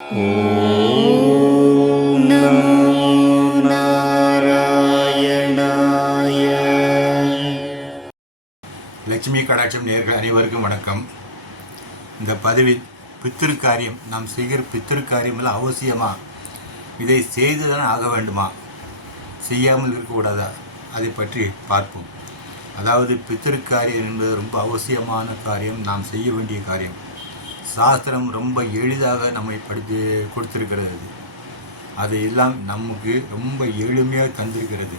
ஓம் நமோ நாராயணாய லட்சுமி கடாட்சம் நேர்கள் அனைவருக்கும் வணக்கம். இந்த பதிவில் பித்திருக்காரியம் நாம் செய்கிற பித்திருக்காரியம் அவசியமா? இதை செய்துதான் ஆக வேண்டுமா? செய்யாமல் இருக்கக்கூடாதா அதை பற்றி பார்ப்போம். அதாவது பித்திருக்காரியம் என்பது ரொம்ப அவசியமான காரியம் நாம் செய்ய வேண்டிய காரியம். சாஸ்திரம் ரொம்ப எளிதாக நம்மை படித்து கொடுத்திருக்கிறது. அது. எல்லாம் நமக்கு ரொம்ப எளிமையாக தந்திருக்கிறது.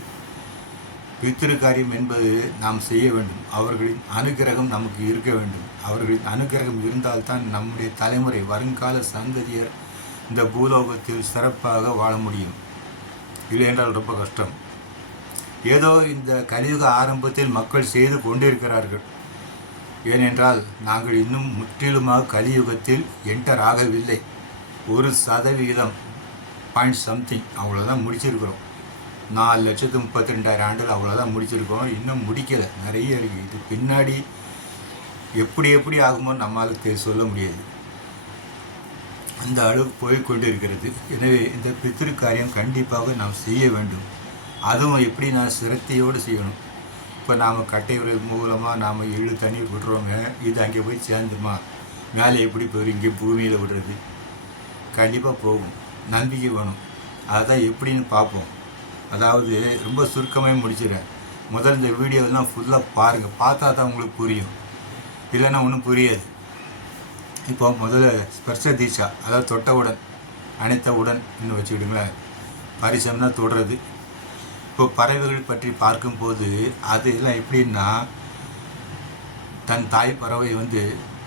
பித்திரு காரியம் என்பது நாம் செய்ய வேண்டும். அவர்களின் அனுக்கிரகம் நமக்கு இருக்க வேண்டும். அவர்களின் அனுக்கிரகம் இருந்தால்தான் நம்முடைய தலைமுறை வருங்கால சந்ததியர் இந்த பூலோகத்தில் சிறப்பாக வாழ முடியும். இல்லையென்றால் ரொம்ப கஷ்டம். ஏதோ இந்த கலியுக ஆரம்பத்தில் மக்கள் செய்து கொண்டிருக்கிறார்கள். ஏனென்றால் நாங்கள் இன்னும் முற்றிலுமாக கலியுகத்தில் என்டர் ஆகவில்லை. ஒரு சதவிகிதம் பாயிண்ட் சம்திங் அவ்வளோதான் முடிச்சிருக்கிறோம். நாலு லட்சத்து முப்பத்தி ரெண்டாயிரம் ஆண்டுகள் அவ்வளோதான் முடிச்சிருக்கோம் இன்னும் முடிக்கலை. நிறைய இருக்குது இது பின்னாடி எப்படி எப்படி ஆகுமோ நம்மால் சொல்ல முடியாது. அந்த அளவுக்கு போய்கொண்டு இருக்கிறது எனவே இந்த பித்திரு காரியம் கண்டிப்பாக நாம் செய்ய வேண்டும். அதுவும் எப்படி நான் சிரத்தையோடு செய்யணும். இப்போ நாம் கட்டை மூலமாக நாம் எழு தண்ணி விடுறோங்க. இது அங்கே போய் சேர்ந்துமா மேலே எப்படி போயிடும் இங்கே பூமியில் விடுறது. கண்டிப்பாக போகும். நம்பிக்கை வேணும். அதான் எப்படின்னு பார்ப்போம். அதாவது ரொம்ப சுருக்கமாக முடிச்சிடறேன் முதல் இந்த வீடியோலாம் ஃபுல்லாக பாருங்கள் பார்த்தா தான் உங்களுக்கு புரியும். இல்லைன்னா ஒன்றும் புரியாது. இப்போ முதல்ல ஸ்பர்ஷ தீட்சா அதாவது தொட்டவுடன் அனைத்தவுடன் இன்னும் வச்சுக்கிடுங்களேன். பரிசம்னா தொடுறது. இப்போ பறவைகள் பற்றி பார்க்கும்போது அதெல்லாம் எப்படின்னா தன் தாய் பறவை வந்து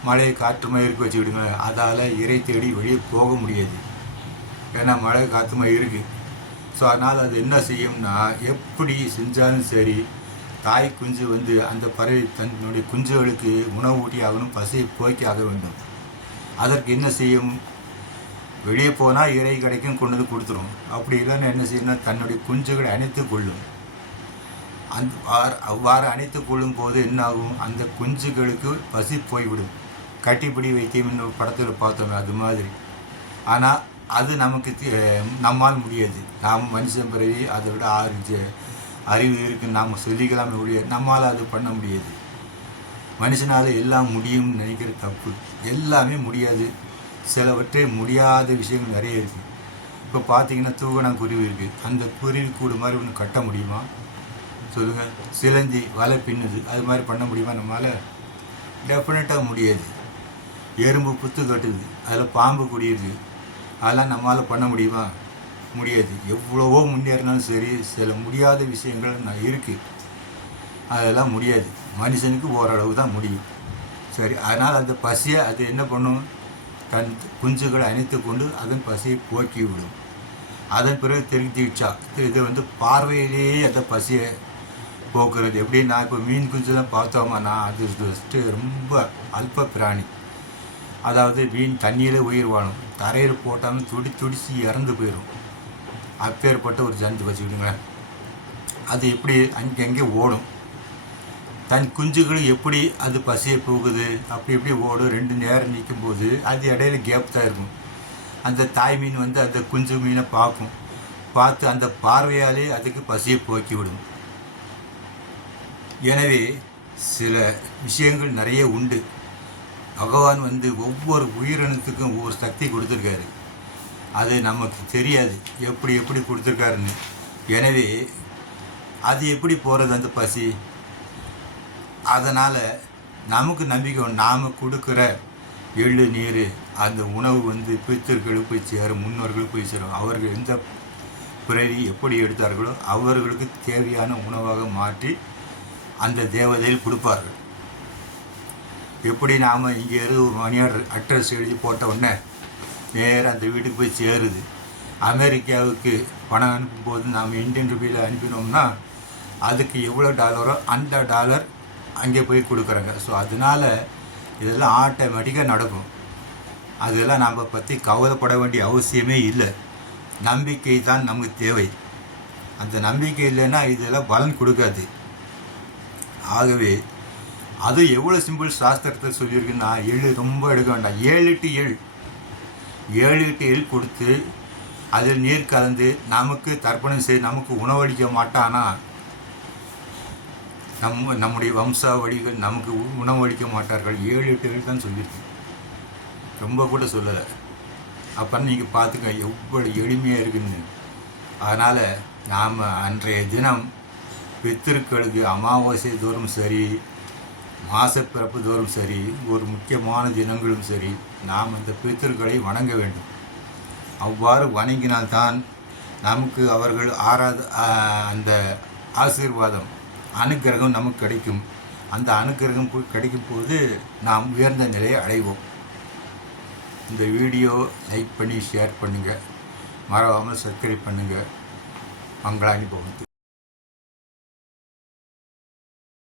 மழை காற்று மயிருக்கு விடுங்க அதால் இறை தேடி வெளியே போக முடியாது. ஏன்னா மழை காற்றுமா இருக்குது ஸோ அதனால் அது என்ன செய்யும்னா எப்படி செஞ்சாலும் சரி தாய் குஞ்சு வந்து அந்த பறவை தன்னுடைய குஞ்சுகளுக்கு உணவு ஊட்டி ஆகணும் பசியை போக்கி ஆக வேண்டும். அதற்கு என்ன செய்யும்? வெளியே போனால் இறை கிடைக்கும் கொண்டு வந்து கொடுத்துரும். அப்படி இல்லைன்னு என்ன செய்யணும்னா தன்னுடைய குஞ்சுகளை அணைத்து கொள்ளும். அந் அவ்வாறு- அணைத்து கொள்ளும் போது என்னாகும்? அந்த குஞ்சுகளுக்கு பசி போய்விடும். கட்டிப்பிடி வைத்தியம் படத்தில் பார்த்தோமே அது மாதிரி. ஆனால் அது நமக்கு நம்மால் முடியாது. நாம் மனுஷன் பிறவி அதை விட ஆறு அறிவு இருக்குன்னு நாம் சொல்லிக்கலாமே முடியாது நம்மால் அது பண்ண முடியாது. மனுஷனால் எல்லாம் முடியும்னு நினைக்கிற தப்பு. எல்லாமே முடியாது. சிலவற்றை முடியாத விஷயங்கள் நிறைய இருக்குது இப்போ பார்த்தீங்கன்னா தூவனாங்குருவி இருக்குது அந்த குருவி கூடு மாதிரி ஒன்று கட்ட முடியுமா? சொல்லுங்கள் சிலந்தி வலை பின்னுது. அது மாதிரி பண்ண முடியுமா நம்மளால் டெஃபினட்டாக முடியாது. எறும்பு புத்து கட்டுது. அதில் பாம்பு குடியிருது அதெல்லாம் நம்மளால் பண்ண முடியுமா? முடியாது. எவ்வளவோ முன்னேறினாலும் சரி சில முடியாத விஷயங்கள் நான் இருக்குது அதெல்லாம் முடியாது. மனுஷனுக்கு ஓரளவு தான் முடியும். சரி அதனால் அந்த பசியை அது என்ன பண்ணும்? தன் குஞ்சுகளை அணைத்து கொண்டு அதன் பசியை போக்கி விடும் அதன் பிறகு தெரிவித்தா இது வந்து பார்வையிலேயே அந்த பசியை போக்குறது. எப்படி நான் இப்போ மீன் குஞ்சு தான் பார்த்தோமா நான் அது ஜஸ்ட்டு ரொம்ப அல்ப பிராணி. அதாவது மீன் தண்ணியில் உயிர் வாழும். தரையில் போட்டாலும் துடி துடிச்சு இறந்து போயிடும். அப்பேற்பட்ட ஒரு ஜந்து வச்சுக்கிட்டுங்களேன் அது எப்படி அங்கங்கே ஓடும். தன் குஞ்சுகளும் எப்படி அது பசியை போகுது அப்படி இப்படி ஓடும் ரெண்டு நேரம் நிற்கும் போது அது இடையில கேப் தான் இருக்கும். அந்த தாய் மீன் வந்து அந்த குஞ்சு மீனை பார்க்கும். பார்த்து அந்த பார்வையாலே அதுக்கு பசியை போக்கி விடும். எனவே சில விஷயங்கள் நிறைய உண்டு. பகவான் வந்து ஒவ்வொரு உயிரினத்துக்கும் ஒவ்வொரு சக்தி கொடுத்துருக்காரு. அது நமக்கு தெரியாது எப்படி எப்படி கொடுத்துருக்காருன்னு. எனவே அது எப்படி போகிறது அந்த பசி? அதனால் நமக்கு நம்பிக்கை நாம் கொடுக்குற எள்ளு நீர் அந்த உணவு வந்து பித்தர்களுக்கு போய் சேரும் முன்னோர்களுக்கு போய் சேரும். அவர்கள் எந்த பிறவி எப்படி எடுத்தார்களோ அவர்களுக்கு தேவையான உணவாக மாற்றி அந்த தேவதையில் கொடுப்பார்கள். எப்படி நாம் இங்கே இருந்து ஒரு மணி அட்ரஸ் எழுதி போட்ட உடனே நேராக அந்த வீட்டுக்கு போய் சேருது. அமெரிக்காவுக்கு பணம் அனுப்பும்போது நாம் இந்தியன் ருபியில் அனுப்பினோம்னா அதுக்கு எவ்வளோ டாலரோ அந்த டாலர் அங்கே போய் கொடுக்குறாங்க. ஸோ அதனால் இதெல்லாம் ஆட்டோமேட்டிக்காக நடக்கும். அதெல்லாம் நம்ம பற்றி கவலைப்பட வேண்டிய அவசியமே இல்லை. நம்பிக்கை தான் நமக்கு தேவை. அந்த நம்பிக்கை இல்லைன்னா இதெல்லாம் பலன் கொடுக்காது. ஆகவே அது எவ்வளோ சிம்பிள் சாஸ்திரத்தில் சொல்லியிருக்குன்னா ஏழு ரொம்ப எடுக்க வேண்டாம். ஏழு டு ஏழு. ஏழு எட்டு எள் கொடுத்து அதில் நீர் கலந்து நமக்கு தர்ப்பணம் செய்து நமக்கு உணவளிக்க மாட்டானா? நம்ம நம்முடைய வம்சாவளிகள் நமக்கு உணவளிக்க மாட்டார்கள். ஏழு எட்டு தான் சொல்லியிருக்கேன். ரொம்ப கூட சொல்லலை. அப்போ நீங்கள் பார்த்துக்க எவ்வளோ எளிமையாக இருக்குன்னு. அதனால் நாம் அன்றைய தினம் பித்திருக்களுக்கு அமாவாசை தோறும் சரி மாசப்பிறப்பு தோறும் சரி ஒரு முக்கியமான தினங்களும் சரி நாம் அந்த பித்திருக்களை வணங்க வேண்டும். அவ்வாறு வணங்கினால்தான் நமக்கு அவர்கள் ஆராத அந்த ஆசீர்வாதம் அனுக்கிரகம் நமக்கு கிடைக்கும். அந்த அனுக்கிரகம் கிடைக்கும் போது நாம் உயர்ந்த நிலையை அடைவோம். இந்த வீடியோ லைக் பண்ணி ஷேர் பண்ணுங்கள் மறவாமல் சப்ஸ்கிரைப் பண்ணுங்கள் மங்களாங்கி பவன்